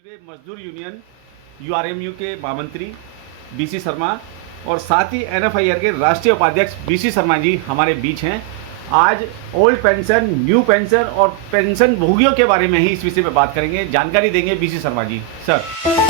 Railway मजदूर union यूआरएमयू के महामंत्री बीसी शर्मा और साथ ही एनएफआईआर के राष्ट्रीय उपाध्यक्ष बीसी शर्मा जी हमारे बीच हैं। आज ओल्ड पेंशन, न्यू पेंशन और पेंशन भोगियों के बारे में ही इस विषय पे बात करेंगे, जानकारी देंगे बीसी शर्मा जी। सर,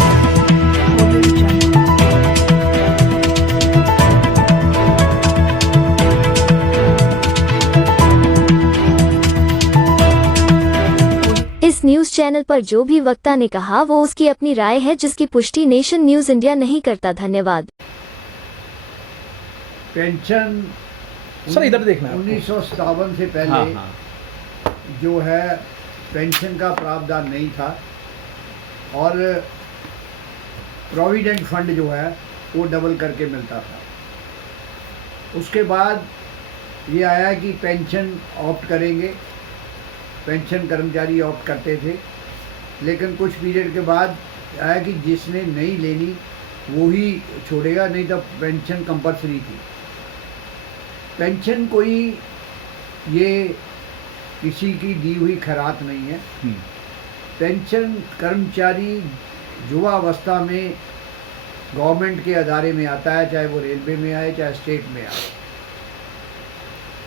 इस न्यूज चैनल पर जो भी वक्ता ने कहा वो उसकी अपनी राय है, जिसकी पुष्टि नेशन न्यूज इंडिया नहीं करता। धन्यवाद। पेंशन सर इधर देखना 1957 से पहले हाँ। जो है पेंशन का प्रावधान नहीं था और प्रोविडेंट फंड जो है वो डबल करके मिलता था। उसके बाद ये आया कि पेंशन ऑप्ट करेंगे, पेंशन कर्मचारी ऑप्ट करते थे, लेकिन कुछ पीरियड के बाद आया कि जिसने नहीं लेनी वो ही छोड़ेगा, नहीं तो पेंशन कंपलसरी थी। पेंशन कोई ये किसी की दी हुई खैरात नहीं है। पेंशन कर्मचारी युवावस्था में गवर्नमेंट के अदारे में आता है, चाहे वो रेलवे में आए चाहे स्टेट में आए,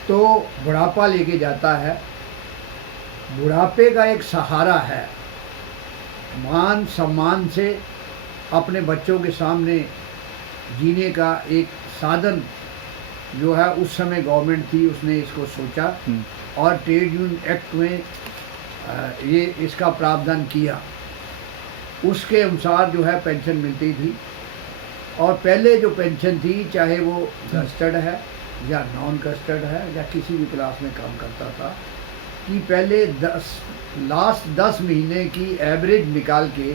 तो बुढ़ापा लेके जाता है। बुढ़ापे का एक सहारा है, मान सम्मान से अपने बच्चों के सामने जीने का एक साधन जो है उस समय गवर्नमेंट थी, उसने इसको सोचा और ट्रेड यूनियन एक्ट में ये इसका प्रावधान किया। उसके अनुसार जो है पेंशन मिलती थी। और पहले जो पेंशन थी, चाहे वो गस्टर्ड है या नॉन गस्टर्ड है या किसी भी क्लास में काम करता था, कि पहले लास्ट 10 महीने की एवरेज निकाल के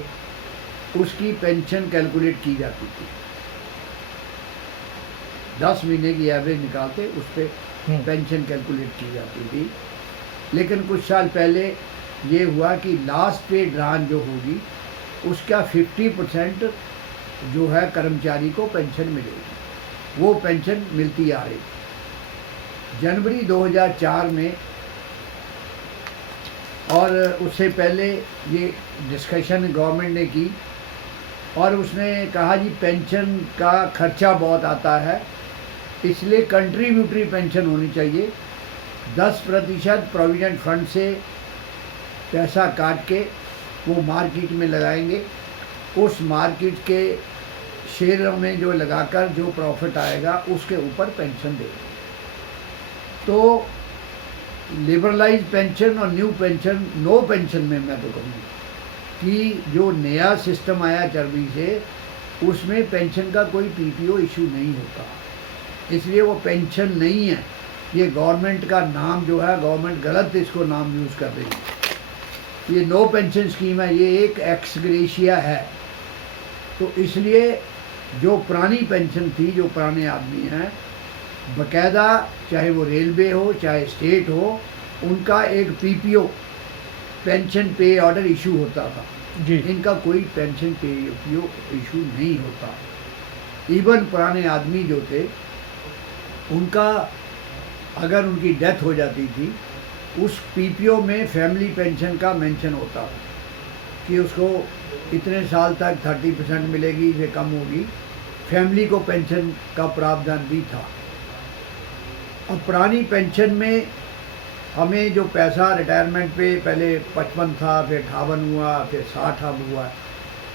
उसकी पेंशन कैलकुलेट की जाती थी। 10 महीने की एवरेज निकालते उस पर पेंशन कैलकुलेट की जाती थी। लेकिन कुछ साल पहले ये हुआ कि लास्ट पे ड्रान जो होगी उसका 50% जो है कर्मचारी को पेंशन मिलेगी। वो पेंशन मिलती आ रही। जनवरी 2004 में और उससे पहले ये डिस्कशन गवर्नमेंट ने की और उसने कहा जी पेंशन का खर्चा बहुत आता है, इसलिए कंट्रीब्यूटरी पेंशन होनी चाहिए। 10% प्रोविडेंट फंड से पैसा काट के वो मार्केट में लगाएंगे, उस मार्केट के शेयरों में जो लगाकर जो प्रॉफिट आएगा उसके ऊपर पेंशन देंगे। तो लिबरलाइज पेंशन और न्यू पेंशन, नो पेंशन में मैं तो कहूँगी कि जो नया सिस्टम आया चरबी से, उसमें पेंशन का कोई पीपीओ इशू नहीं होता, इसलिए वो पेंशन नहीं है। ये गवर्नमेंट का नाम जो है, गवर्नमेंट गलत इसको नाम यूज़ कर रही है। ये नो पेंशन स्कीम है, ये एक एक्स ग्रेशिया है। तो इसलिए जो पुरानी पेंशन थी, जो पुराने आदमी हैं, बाकायदा चाहे वो रेलवे हो चाहे स्टेट हो, उनका एक पीपीओ पेंशन पे ऑर्डर इशू होता था जी। इनका कोई पेंशन पे इशू नहीं होता। इवन पुराने आदमी जो थे उनका अगर उनकी डेथ हो जाती थी, उस पीपीओ में फैमिली पेंशन का मेंशन होता था कि उसको इतने साल तक 30% मिलेगी, ये कम होगी। फैमिली को पेंशन का प्रावधान भी था। अब पुरानी पेंशन में हमें जो पैसा रिटायरमेंट पे पहले 55 था, फिर 58 हुआ, फिर 60 अब हुआ,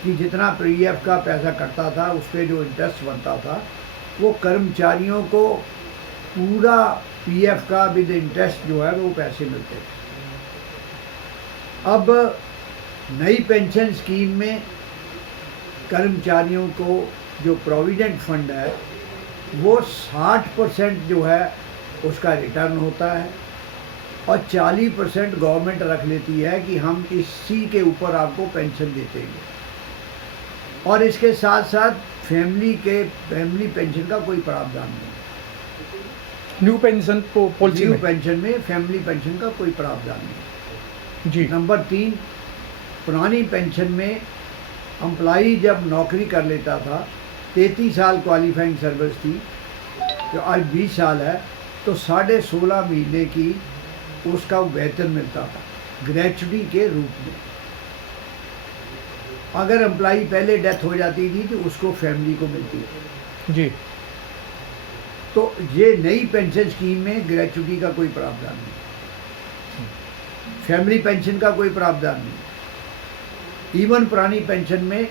कि जितना पीएफ का पैसा कटता था उस पर जो इंटरेस्ट बनता था वो कर्मचारियों को पूरा पीएफ का विद इंटरेस्ट जो है वो पैसे मिलते थे। अब नई पेंशन स्कीम में कर्मचारियों को जो प्रोविडेंट फंड है वो 60% जो है उसका रिटर्न होता है और 40% गवर्नमेंट रख लेती है कि हम इसी के ऊपर आपको पेंशन देते हैं। और इसके साथ साथ फैमिली पेंशन का कोई प्रावधान नहीं। न्यू पेंशन को पॉलिसी न्यू में पेंशन में फैमिली पेंशन का कोई प्रावधान नहीं। जी। नंबर 3, पुरानी पेंशन में एम्प्लॉई जब नौकरी कर लेता था, 33 साल क्वालिफाइंग सर्विस थी, जो आज 20 साल है, तो 16.5 महीने की उसका वेतन मिलता था ग्रेचुटी के रूप में। अगर एम्प्लॉई पहले डेथ हो जाती थी तो उसको फैमिली को मिलती थी। जी। तो ये नई पेंशन स्कीम में ग्रेचुटी का कोई प्रावधान नहीं, फैमिली पेंशन का कोई प्रावधान नहीं। इवन पुरानी पेंशन में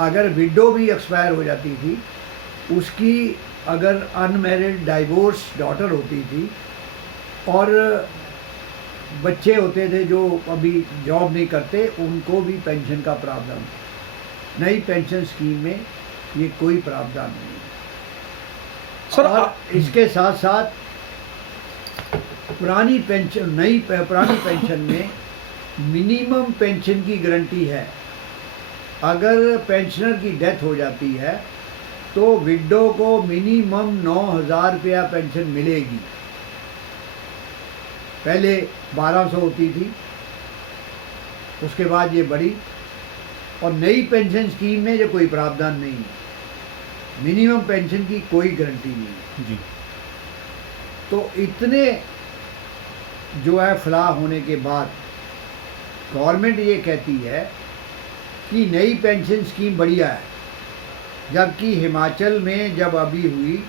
अगर विडो भी एक्सपायर हो जाती थी, उसकी अगर अनमैरिड डाइवोर्स डॉटर होती थी और बच्चे होते थे जो अभी जॉब नहीं करते, उनको भी पेंशन का प्रावधान था। नई पेंशन स्कीम में ये कोई प्रावधान नहीं है। सर, और इसके साथ साथ पुरानी पेंशन में मिनिमम पेंशन की गारंटी है। अगर पेंशनर की डेथ हो जाती है तो विडो को मिनिमम 9,000 रुपया पेंशन मिलेगी। पहले 1200 होती थी, उसके बाद ये बढ़ी। और नई पेंशन स्कीम में जो कोई प्रावधान नहीं है, मिनिमम पेंशन की कोई गारंटी नहीं है जी। तो इतने जो है फलाह होने के बाद गवर्नमेंट ये कहती है कि नई पेंशन स्कीम बढ़िया है, जबकि हिमाचल में जब अभी हुई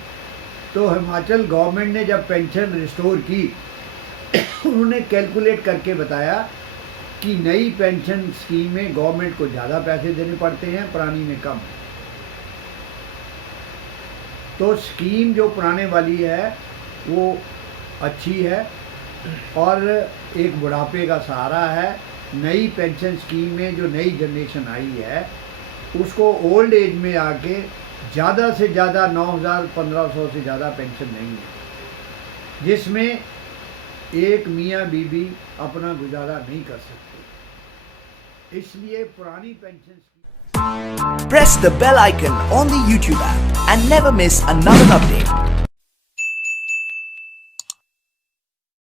तो हिमाचल गवर्नमेंट ने जब पेंशन रिस्टोर की उन्होंने कैलकुलेट करके बताया कि नई पेंशन स्कीम में गवर्नमेंट को ज़्यादा पैसे देने पड़ते हैं, पुरानी में कम। तो स्कीम जो पुराने वाली है वो अच्छी है और एक बुढ़ापे का सहारा है। नई पेंशन स्कीम में जो नई जनरेशन आई है उसको ओल्ड एज में आके ज़्यादा से ज़्यादा 9,000-1,500 से ज़्यादा पेंशन नहीं है, जिसमें एक मियाँ बीबी अपना गुजारा नहीं कर सकते। इसलिए पुरानी pension Press the bell icon on the YouTube app and never miss another update.